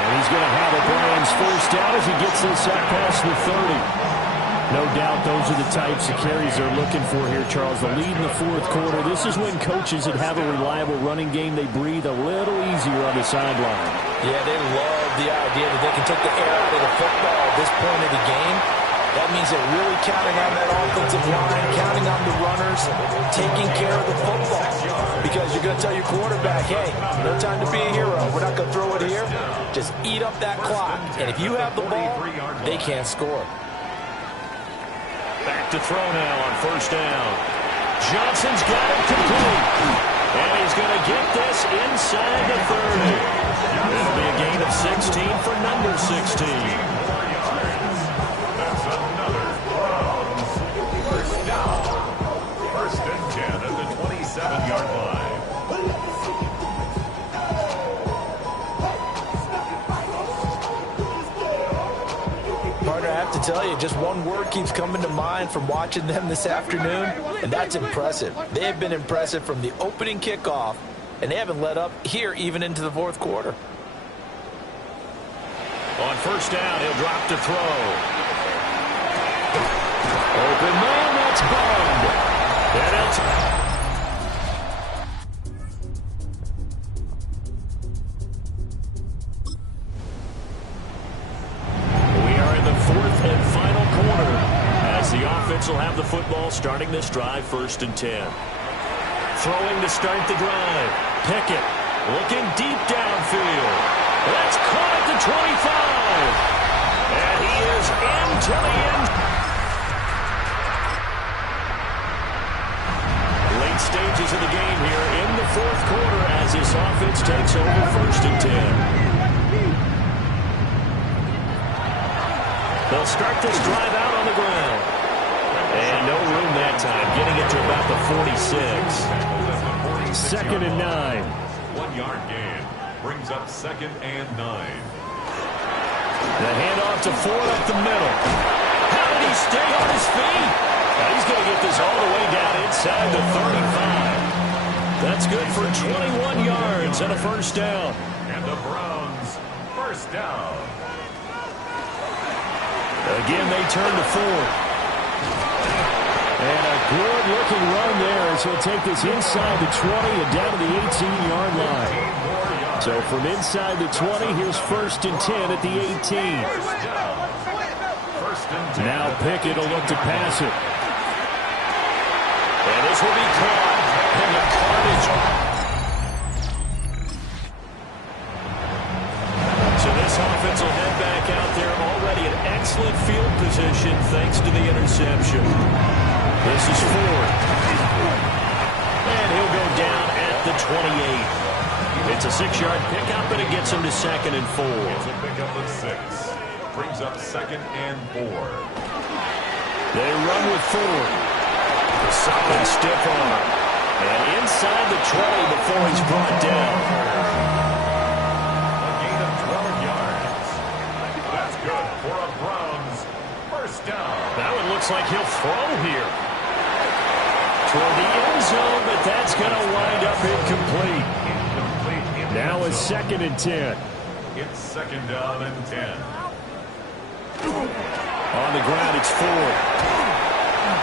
And he's going to have a Browns 1st down as he gets this up past the 30. No doubt those are the types of carries they're looking for here, Charles. The lead in the fourth quarter. This is when coaches that have a reliable running game, they breathe a little easier on the sideline. Yeah, they love the idea that they can take the air out of the football at this point of the game. That means they're really counting on that offensive line, counting on the runners, taking care of the football. Because you're going to tell your quarterback, hey, no time to be a hero. We're not going to throw it here. Just eat up that clock. And if you have the ball, they can't score. Back to throw now on first down. Johnson's got it complete. And he's going to get this inside the 30. It'll be a gain of 16 for number 16. That's another Browns first down. First and 10 at the 27-yard line. Partner, I have to tell you, just one word keeps coming to mind from watching them this afternoon, and that's impressive. They have been impressive from the opening kickoff, and they haven't let up here even into the fourth quarter. On first down, he'll drop to throw. Open man, that's Bond. And we are in the fourth and final quarter as the offense will have the football starting this drive, first and 10. Throwing to start the drive. Pickett looking deep downfield. That's caught at the 25. And he is into the end. Late stages of the game here in the fourth quarter as this offense takes over first and 10. They'll start this drive out on the ground. And no room that time, getting it to about the 46. Second and 9. 1 yard gain brings up second and 9. The handoff to Ford up the middle. How did he stay on his feet? He's going to get this all the way down inside the 35. That's good for 21 yards and a first down. And the Browns first down. Again, they turn to Ford. And a good-looking run there as he'll take this inside the 20 and down to the 18-yard line. So from inside the 20, here's first and 10 at the 18. Now Pickett will look to pass it. And this will be caught. And the carnage. So this offense will head back out there already in excellent field position thanks to the interception. This is Ford. And he'll go down at the 28. It's a 6-yard pickup, and it gets him to second and 4. It's a pickup of 6. Brings up second and 4. They run with Ford. Solid stiff arm. And inside the 20 before he's brought down. A gain of 12 yards. That's good for a Browns first down. That one looks like he'll throw here. Toward the end zone, but that's going to wind up incomplete. Now it's second and 10. It's second down and 10. On the ground, it's Ford.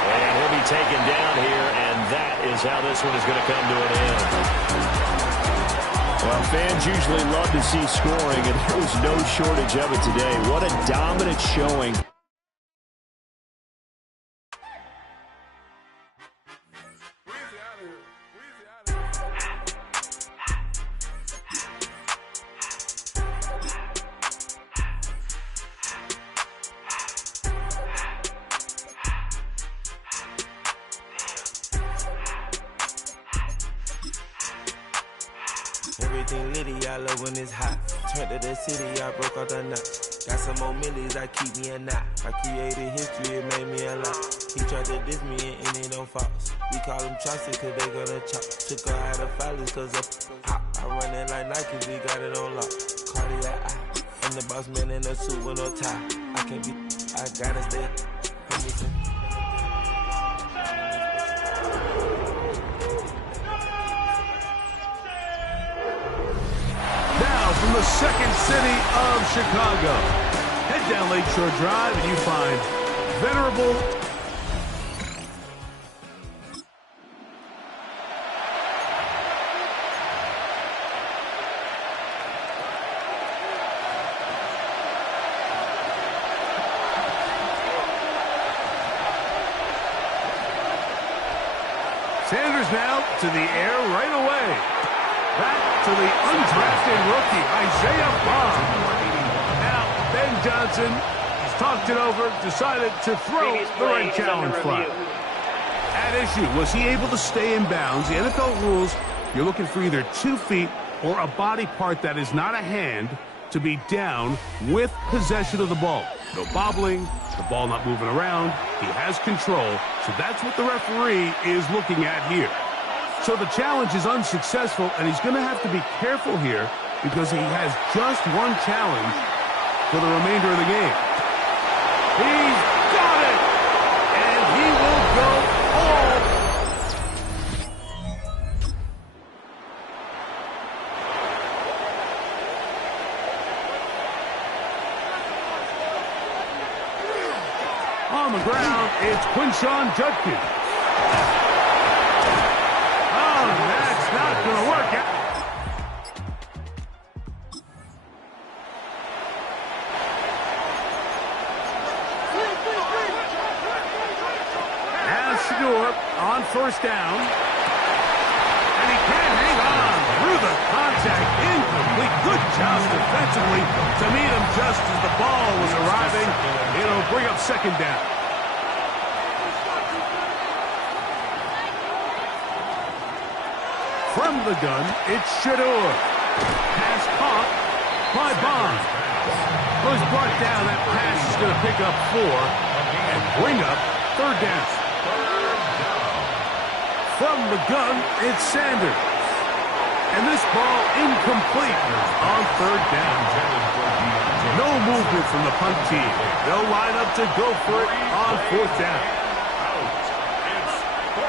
And he'll be taken down here, and that is how this one is going to come to an end. Well, fans usually love to see scoring, and there was no shortage of it today. What a dominant showing. Everything litty, I love when it's hot. Turned to the city, I broke out the knot. Got some more millies, I keep me a knot. I created history, it made me a lot. He tried to diss me and it don't false. We call them chopsticks cause they gonna chop. Took her out of filers cause of hot. I run it like Nike, we got it on lock. Cardiac eye. I'm the boss man in a suit with no tie. I can't be, I gotta stay. From the second city of Chicago. Head down Lakeshore Drive and you find venerable. Sanders now to the air right away. Back to the undrafted rookie, Isaiah Bond. Now, Ben Johnson has talked it over, decided to throw the right challenge flag. At issue, was he able to stay in bounds? The NFL rules, you're looking for either 2 feet or a body part that is not a hand to be down with possession of the ball. No bobbling, the ball not moving around. He has control, so that's what the referee is looking at here. So the challenge is unsuccessful, and he's going to have to be careful here because he has just one challenge for the remainder of the game. He's got it! And he will go all. On the ground, it's Quinshon Judkins. Oh, that's not going to work out. Now Shador on first down. And he can't hang on through the contact. Incomplete. Good job defensively to meet him just as the ball was arriving. It'll bring up second down. From the gun, it's Shador. Pass caught by Bond. Was brought down. That pass is going to pick up 4 and bring up third down. From the gun, it's Sanders. And this ball incomplete on third down. No movement from the punt team. They'll line up to go for it on fourth down.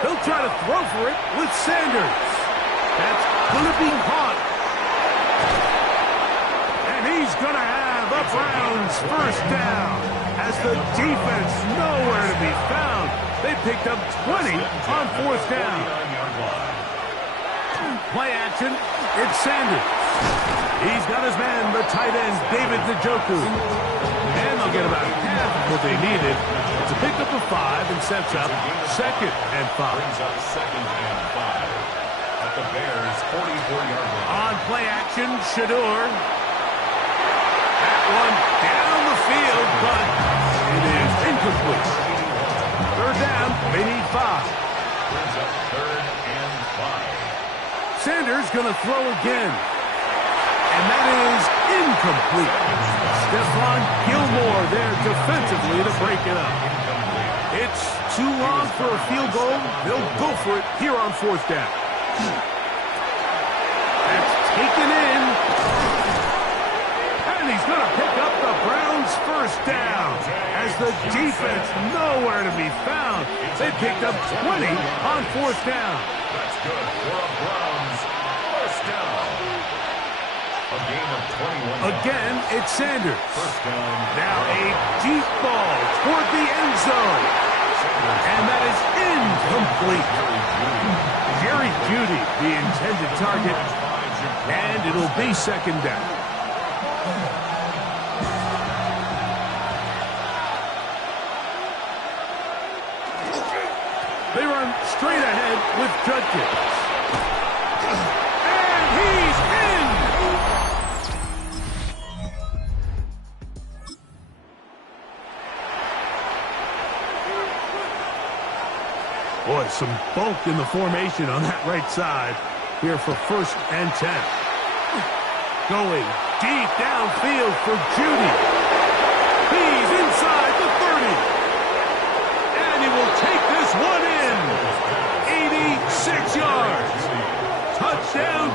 He'll try to throw for it with Sanders. That's going to be caught. And he's going to have a Browns first down as the defense nowhere to be found. They picked up 20 on fourth down. Play action, it's Sanders. He's got his man, the tight end, David Ggggggggg. And they'll get about half of what they needed. It's a pickup of 5 and sets up second and 5. Second and 5 at the Bears' 44-yard line. On play action, Shador. That one down the field, but it is incomplete. Third down, they need 5. Brings up third and 5. Sanders going to throw again. And that is incomplete. Stephon Gilmore there defensively to break it up. It's too long for a field goal. They'll go for it here on fourth down. That's taken in. And he's going to pick up the Browns first down as the defense nowhere to be found. They picked up 20 on fourth down. That's good for a Browns first down. A gain of 21. Again, it's Sanders. First down. Now a deep ball toward the end zone. And that is incomplete. Jerry Jeudy, the intended target. And it'll be second down. They run straight ahead with Judkins. And he's in! Boy, some bulk in the formation on that right side here for first and 10. Going deep downfield for Jeudy. He's inside the 30. And he will take this one in. 86 yards. Touchdown.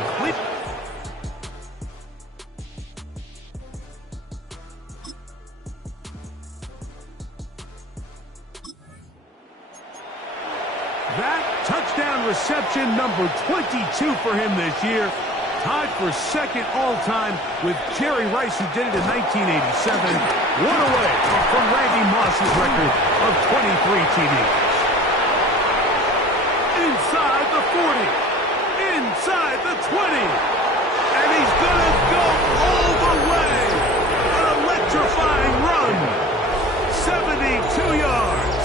That touchdown reception, number 22 for him this year. tied for second all-time with Jerry Rice, who did it in 1987. One away from Randy Moss's record of 23 TDs. Inside the 40. Inside the 20. And he's going to go all the way. An electrifying run. 72 yards.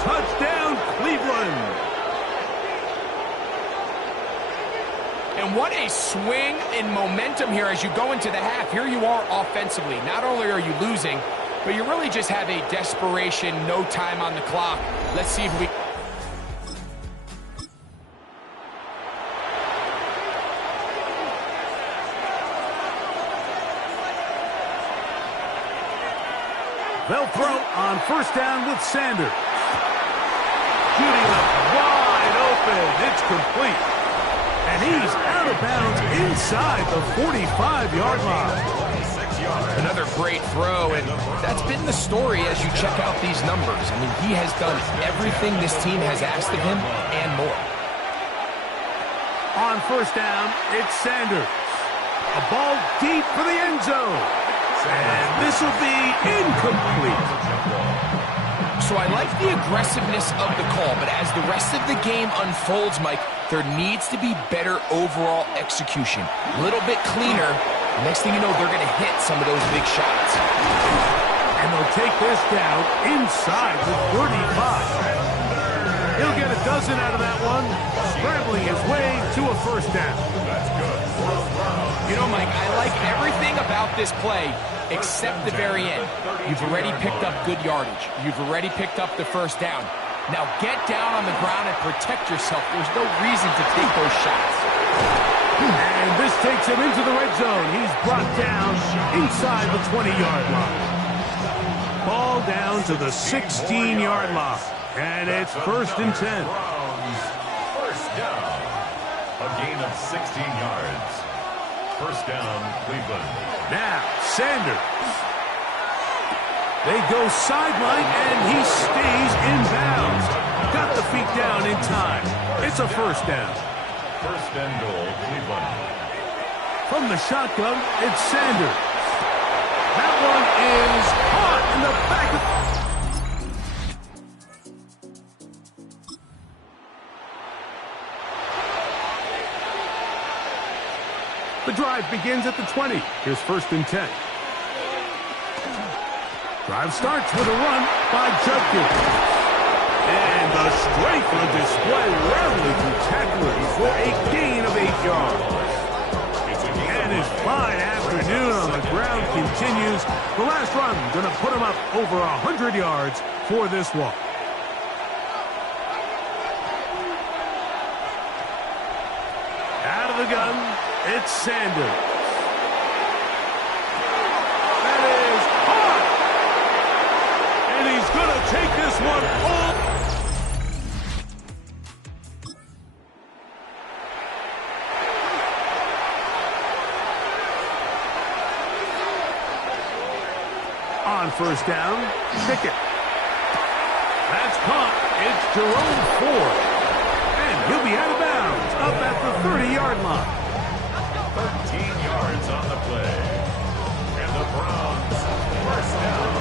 Touchdown, Cleveland. And what a swing in momentum here as you go into the half. Here you are offensively. Not only are you losing, but you really just have a desperation, no time on the clock. Let's see if we... They'll throw on first down with Sanders. Shooting up wide open. It's complete. And he's out of bounds inside the 45-yard line. Another great throw, and that's been the story as you check out these numbers. I mean, he has done everything this team has asked of him and more. On first down, it's Sanders. A ball deep for the end zone. And this will be incomplete. So I like the aggressiveness of the call, but as the rest of the game unfolds, Mike, there needs to be better overall execution. A little bit cleaner. Next thing you know, they're going to hit some of those big shots. And they'll take this down inside the 35. He'll get a dozen out of that one, scrambling his way to a first down. You know, Mike, I like everything about this play except the very end. You've already picked up good yardage. You've already picked up the first down. Now get down on the ground and protect yourself. There's no reason to take those shots. And this takes him into the red zone. He's brought down inside the 20-yard line. Ball down to the 16-yard line. And it's first and 10. First down. A gain of 16 yards. First down, Cleveland. Now, Sanders. They go sideline, and he stays in bounds. Got the feet down in time. It's a first down. First and goal, Cleveland. From the shotgun, it's Sanders. That one is caught in the back of... The drive begins at the 20. Here's first and 10. Drive starts with a run by Ggggggggggggg. And the strength on display, rarely through tacklers for a gain of 8 yards. And his fine afternoon on the ground continues. The last run going to put him up over 100 yards for this one. Out of the gun, it's Sanders. That is hard. And he's going to take this one all. On first down, Pickett. That's caught. It's Jerome Ford. And he'll be out of bounds up at the 30-yard line. 13 yards on the play. And the Browns, first down.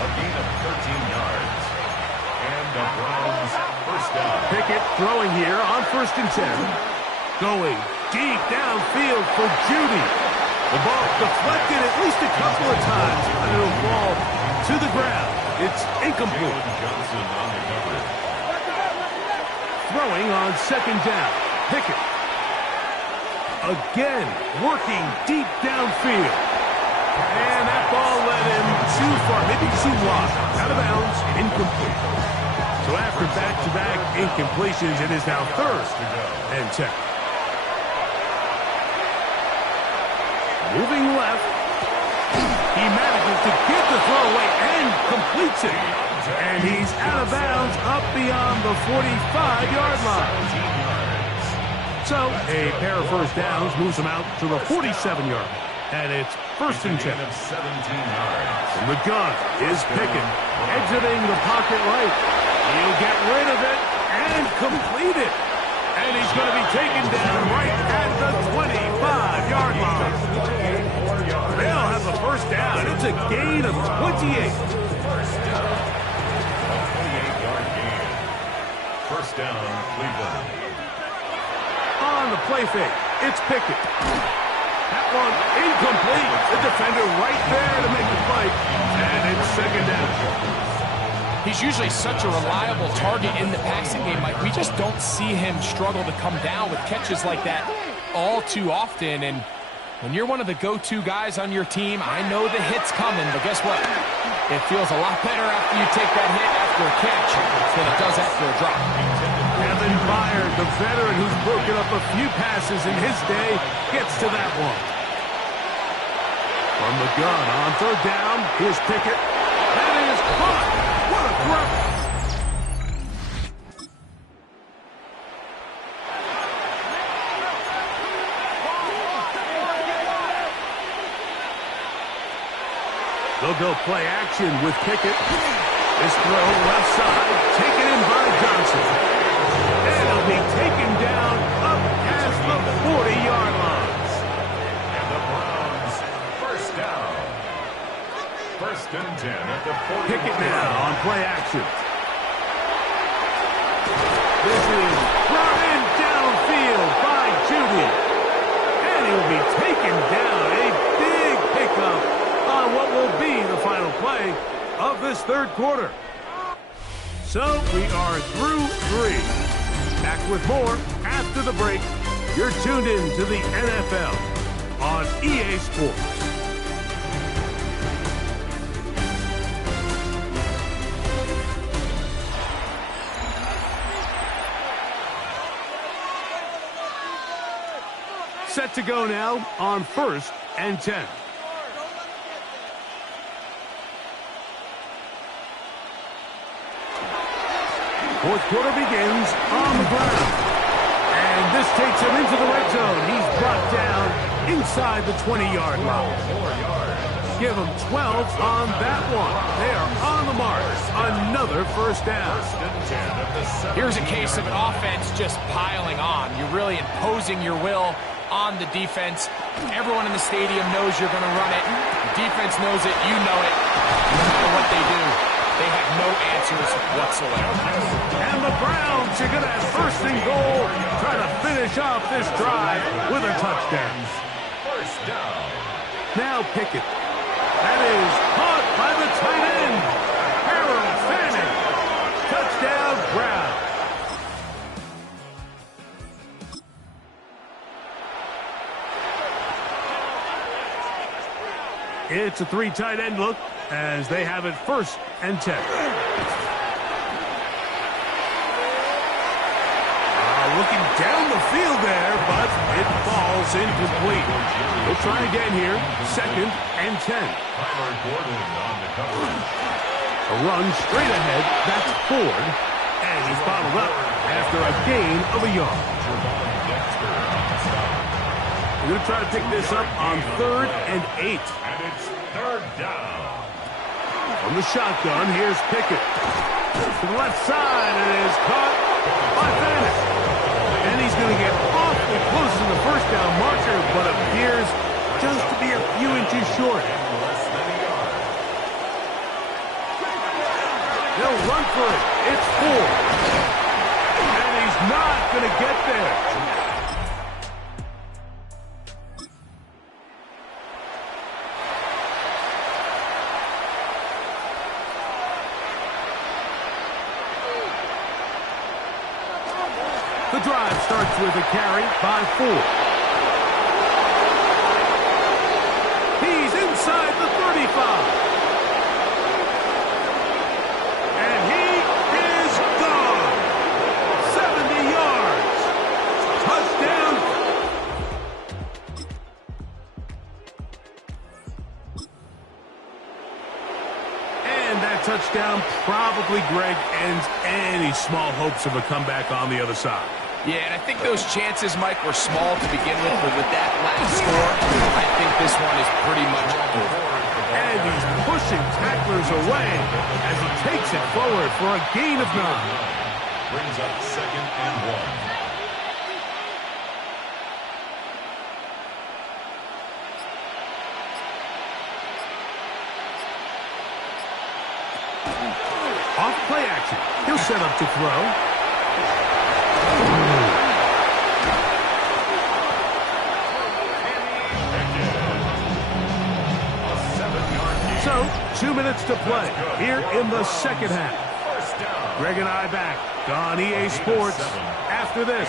A gain of 13 yards. And the Browns, first down. Pickett throwing here on first and 10. Going deep downfield for Judy. The ball deflected at least a couple of times. And it'll fall to the ground. It's incomplete. Johnson on the cover. Throwing on second down. Pickett. Again, working deep downfield. And that ball led him too far, maybe too wide. Out of bounds, incomplete. So after back-to-back incompletions, it is now third and 10. Moving left. He manages to get the throw away and completes it. And he's out of bounds up beyond the 45-yard line. So a pair of first downs moves him out to the 47-yard. And it's first and 10. From the gun is Pickett. Exiting the pocket right. He'll get rid of it and complete it. And he's going to be taken down right at the First down. A 28-yard gain. First down, Cleveland. On the play fake, it's Pickett. That one incomplete. The defender right there to make the fight. And it's second down. He's usually such a reliable target in the passing game, Mike. We just don't see him struggle to come down with catches like that all too often. And when you're one of the go-to guys on your team, I know the hit's coming, but guess what? It feels a lot better after you take that hit after a catch than it does after a drop. Evan Byard, the veteran who's broken up a few passes in his day, gets to that one. From the gun on third down, here's Pickett. That is caught. What a throw. They'll go play action with Pickett. This throw left side, taken in by Johnson. And he'll be taken down up past the 40-yard line. And the Browns, first down. First and 10 at the 40. Pickett now on play action. This is brought in downfield by Judy. And he'll be taken down. A big pickup on what will be the final play of this third quarter. So we are through 3. Back with more after the break. You're tuned in to the NFL on EA Sports. Set to go now on first and 10. Fourth quarter begins on the ground. And this takes him into the red zone. He's brought down inside the 20-yard line. Give him 12 on that one. They are on the mark. Another first down. Here's a case of an offense just piling on. You're really imposing your will on the defense. Everyone in the stadium knows you're going to run it. The defense knows it. You know it. No matter what they do, they have no answers whatsoever. And the Browns are going to have first and goal, trying to finish off this drive with a touchdown. First down. Now Pickett. That is caught by the tight end, Harold Fanning. Touchdown, Browns. It's a 3 tight end look as they have it first and 10. Looking down the field there, but it falls incomplete. We'll try again here. Second and 10. A run straight ahead. That's Ford. And he's bottled up after a gain of a yard. We're going to try to pick this up on third and 8. And it's third down. From the shotgun, here's Pickett. To the left side, and it is caught by Fanning. And he's going to get awfully close to the first down marker, but appears just to be a few inches short. They'll run for it. It's 4. And he's not going to get there. The drive starts with a carry by Ford. He's inside the 35. And he is gone. 70 yards. Touchdown. And that touchdown probably, Greg, ends any small hopes of a comeback on the other side. Yeah, and I think those chances, Mike, were small to begin with, but with that last score, I think this one is pretty much over. And he's pushing tacklers away as he takes it forward for a gain of 9. Brings up second and 1. off, play action. He'll set up to throw. So, 2 minutes to play here in the second half. Greg and I back on EA Sports after this.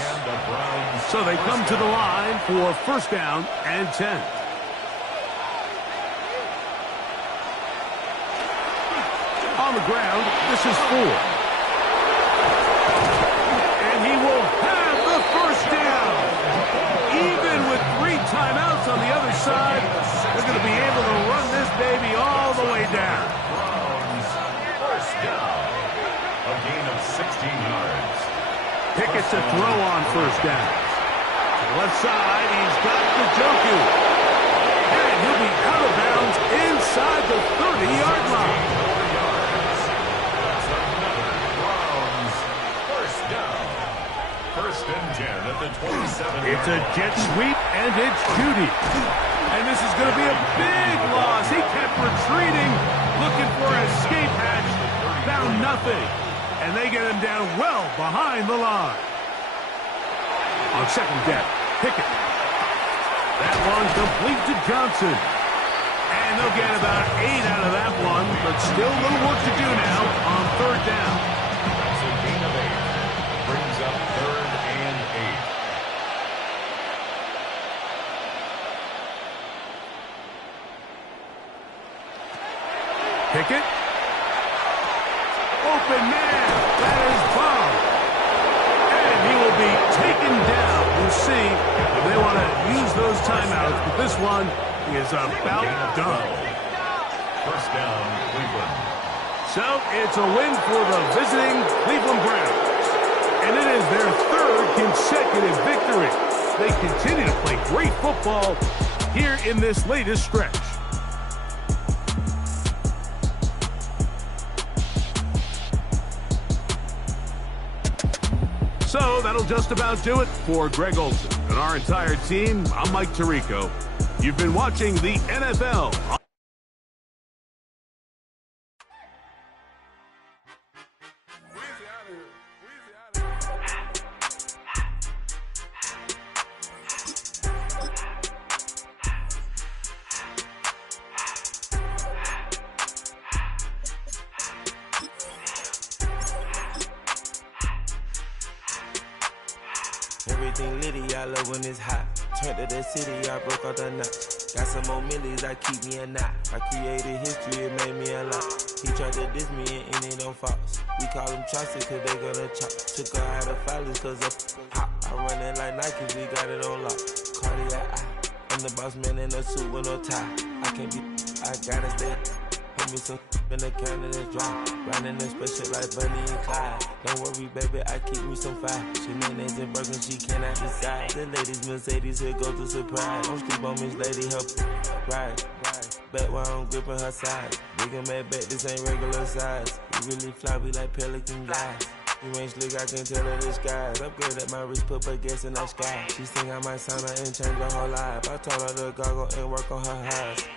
So they come to the line for first down and 10. On the ground, this is 4. And he will have the first down. Even with 3 timeouts on the other side, they're going to be able to run this baby all the way down. First down. A gain of 16 yards. Pickett to throw on first down. To the left side, he's got Ggggggg. And he'll be out of bounds inside the 30-yard line. First and 10 at the 27. It's a jet sweep, and it's Judy. And this is going to be a big loss. He kept retreating, looking for an escape hatch. Found nothing. And they get him down well behind the line. On second down, Pickett. That one complete to Johnson. And they'll get about 8 out of that one, but still a little work to do now on third down. That's a gain of 8. Brings up third and 8. Pickett. Open man. That is Bob. And he will be taken down. We'll see if they want to use those timeouts, but this one is about done. First down, Cleveland. So it's a win for the visiting Cleveland Browns. And it is their third consecutive victory. They continue to play great football here in this latest stretch. So that'll just about do it for Greg Olsen and our entire team. I'm Mike Tirico. You've been watching the NFL. Everything litty, I love when it's hot. Turned to the city, I broke out the knot. Got some more millies, I keep me a knot. I created history, it made me a lot. He tried to diss me and it don't false. We call them chopsticks cause they gonna chop. Took her out of filings cause of hot. I run it like Nike, we got it on lock. Cardiac eye. I'm the boss man in a suit with no tie. I can't be, I gotta stay. Put me some in the counter that's dry. Riding the special like Bunny and Clyde. Don't worry, baby, I keep me some fire. Shenanigans and Birkin, she cannot decide. The ladies Mercedes, here goes the surprise. Don't sleep on Miss Lady, help ride. Back while I'm gripping her side. Big and mad back, this ain't regular size. We really fly, we like pelican guys. You ain't slick, I can tell her the skies. Upgrade at my wrist, put gas in the sky. She think I might sign her and change her whole life. I told her to goggle and work on her eyes.